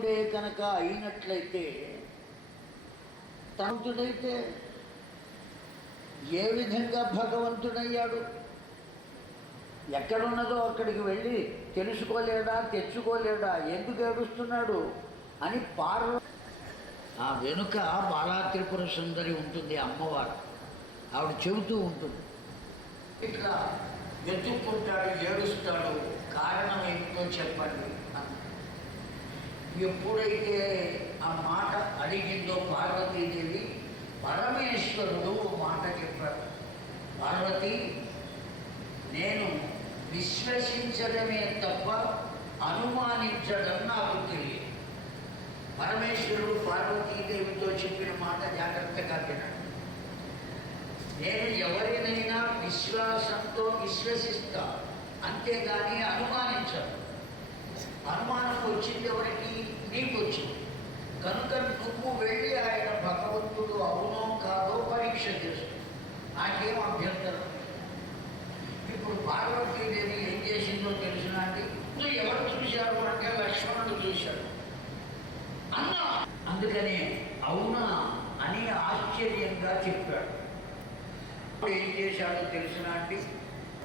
భగవంతుడే కనుక అయినట్లయితే భగవంతుడైతే ఏ విధంగా భగవంతుడయ్యాడు? ఎక్కడున్నదో అక్కడికి వెళ్ళి తెలుసుకోలేడా, తెచ్చుకోలేడా, ఎందుకు ఏడుస్తున్నాడు అని ఆ వెనుక బాలా త్రిపుర సుందరి ఉంటుంది, అమ్మవారు. ఆవిడ చెబుతూ ఉంటుంది, ఇట్లా వెతుక్కుంటాడు, ఏడుస్తాడు, కారణం ఏమిటో చెప్పండి అని. ఎప్పుడైతే ఆ మాట అడిగిందో పార్వతీదేవి, పరమేశ్వరుడు మాట చెప్పాడు, పార్వతి, నేను విశ్వసించడమే తప్ప అనుమానించడం నాకు తెలియదు. పరమేశ్వరుడు పార్వతీదేవితో చెప్పిన మాట జాగ్రత్తగా వినండి. నేను ఎవరినైనా విశ్వాసంతో విశ్వసిస్తా, అంతేగాని అనుమానించను. అనుమానం వచ్చింది ఎవరికి? నీకు వచ్చింది కనుక నువ్వు వెళ్ళి ఆయన భగవంతుడు అవునో కాదో పరీక్ష చేస్తూ, నాకేం అభ్యంతరం. ఇప్పుడు పార్వతీదేవి ఏం చేసిందో తెలిసిన అండి, నువ్వు ఎవరు చూశారు అంటే లక్ష్మణుడు చూశాడు అన్నా. అందుకనే అవునా అని ఆశ్చర్యంగా చెప్పాడు. ఏం చేశాడో తెలిసిన అండి,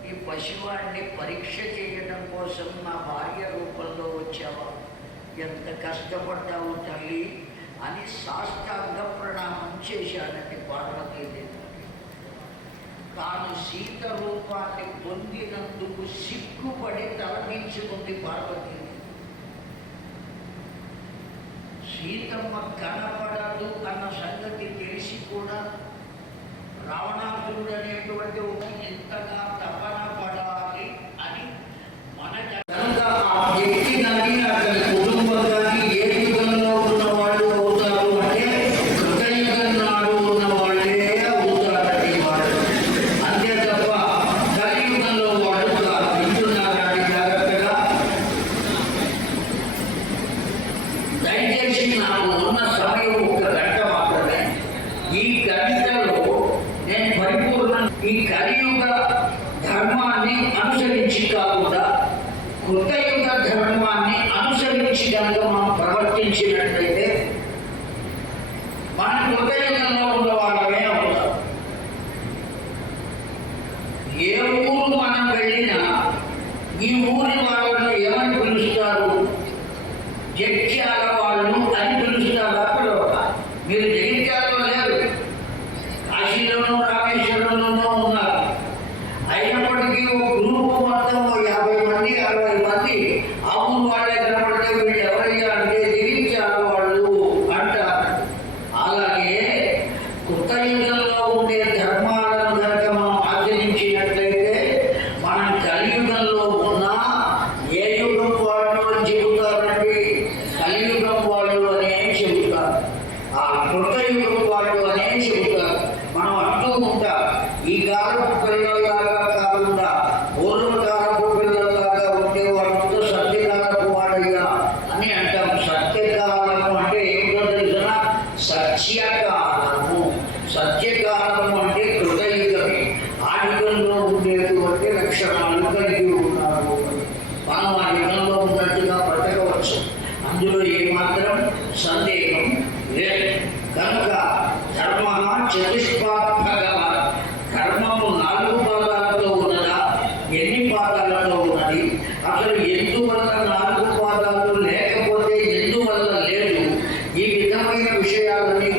ఈ పశువాడిని పరీక్ష చేయడం కోసం నా భార్య రూపంలో వచ్చావా, ఎంత కష్టపడ్డావు తల్లి అని సాష్టాంగ ప్రణామం చేశాడండి పార్వతీదేవి. తాను సీత రూపాన్ని పొందినందుకు సిగ్గుపడి తలదించుకుంది పార్వతీదేవి. సీతమ్మ కనపడదు అన్న సంగతి తెలిసి కూడా రావణాసురుడు అనేటువంటి ఎంతగా తపన పడాలి అని మన ఆ వ్యక్తి కానీ అతని కుటుంబం కానీ ఏ యుగంలో ఉన్న వాళ్ళు అవుతారు అంటే కృతయుగం నాడు ఉన్న వాళ్ళే అవుతారని వాళ్ళు, అంతే తప్ప కలియుగంలో వాళ్ళు కాదు. వింటున్నారని జాగ్రత్తగా. దయచేసి నాకు ఉన్న సమయం 1 గంట మాత్రమే. ఈ గంటలో నేను పరిపూర్ణ ఈ కలియుగ ధర్మాన్ని అనుసరించి కాకుండా కృతయుగ ధర్మాన్ని అనుసరించి కనుక మనం ప్రవర్తించినట్లయితే మన కృతయుగంలో ఉన్న వాళ్ళమే అవుతాం. ఏ ఊరు మనం వెళ్ళినా ఈ ఊరి వాళ్ళను ఏమని పిలుస్తారు? జగిత్యాల వాళ్ళు అని పిలుస్తారు. అప్పుడు మీరు జగిత్యాలలో లేరు, కాశీలోనూ రామేశ్వరంలోనూ ఉన్నారు. అయినప్పటికీ ఒక గ్రూపు మొత్తం 50 మంది 60 మంది ఆ ఊరు వాళ్ళే కనపడితే వీళ్ళు ఎవరయ్యా అంటే జగిత్యాల వాళ్ళు అంటారు. అలాగే కృతయుగంలో ఉండే ధర్మాలను కనుక మనం ఆచరించినట్లయితే మనం కలియుగంలో ఉన్నా ఏ యుగం వాళ్ళు అని చెబుతారండి? కలియుగం వాళ్ళు అనే చెబుతారు, ఆ కృతయుగం వాళ్ళు అనే చెబుతారు. మనం అంటూ ఉంటాం, ఈ కాలపు పిల్లల్లాగా కాకుండా పూర్వకాలపు పిల్లల్లాగా ఉండే వాళ్ళతో సత్యకాలపు వాడయ్యా అని అంటాం. సత్యకాలము అంటే ఏమిటో తెలిసిన? సత్యకాలము. సత్యకాలము అంటే కృతయుగమే. ఆ యుగంలో ఉండేటువంటి లక్షణాలు కలిగి ఉన్నారు. మనం ఆ యుగంలో ఉన్నట్టుగా బ్రతకవచ్చు, అందులో ఏమాత్రం సందేహం లేదు. కనుక ధర్మ చతుష్పాత్మక, కర్మము 4 పాదాలతో ఉన్నదా, ఎన్ని పాదాలతో ఉన్నది, అసలు ఎందువల్ల 4 పాదాలు లేకపోతే ఎందువల్ల లేదు, ఈ విధమైన విషయాలన్నీ